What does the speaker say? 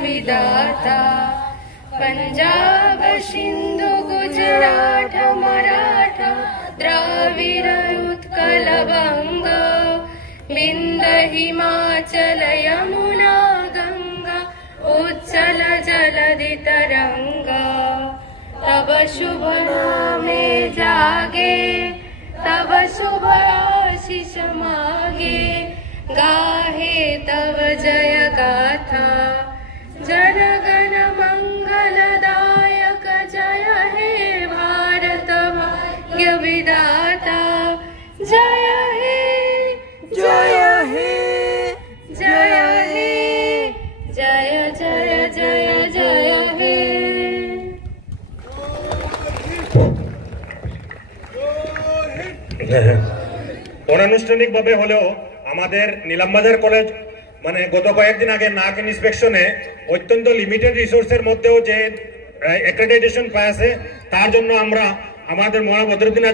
विधाता पंजाब सिंधु गुजरात मराठा द्राविड़ उत्कल बंग विंध्य हिमाचल यमुना गंगा उच्चल जलधि तरंगा तब शुभ नामे जागे तब शुभ आशीष मागे गाहे तव जय गाथा जन गण मंगलदायक जय हे भारत भाग्य विधाता जय हे जय हे जय हे जय जय जय जय हे। অনানুষ্ঠানিক ভাবে হলেও আমাদের নীলামবাজার কলেজ মানে গত কয়েকদিন আগে নাক ইন্সপেকশনে অত্যন্ত লিমিটেড রিসোর্সের মধ্যেও যে অ্যাক্রেডিটেশন পেয়েছে তার জন্য আমরা আমাদের মহান বদরুদ্দিন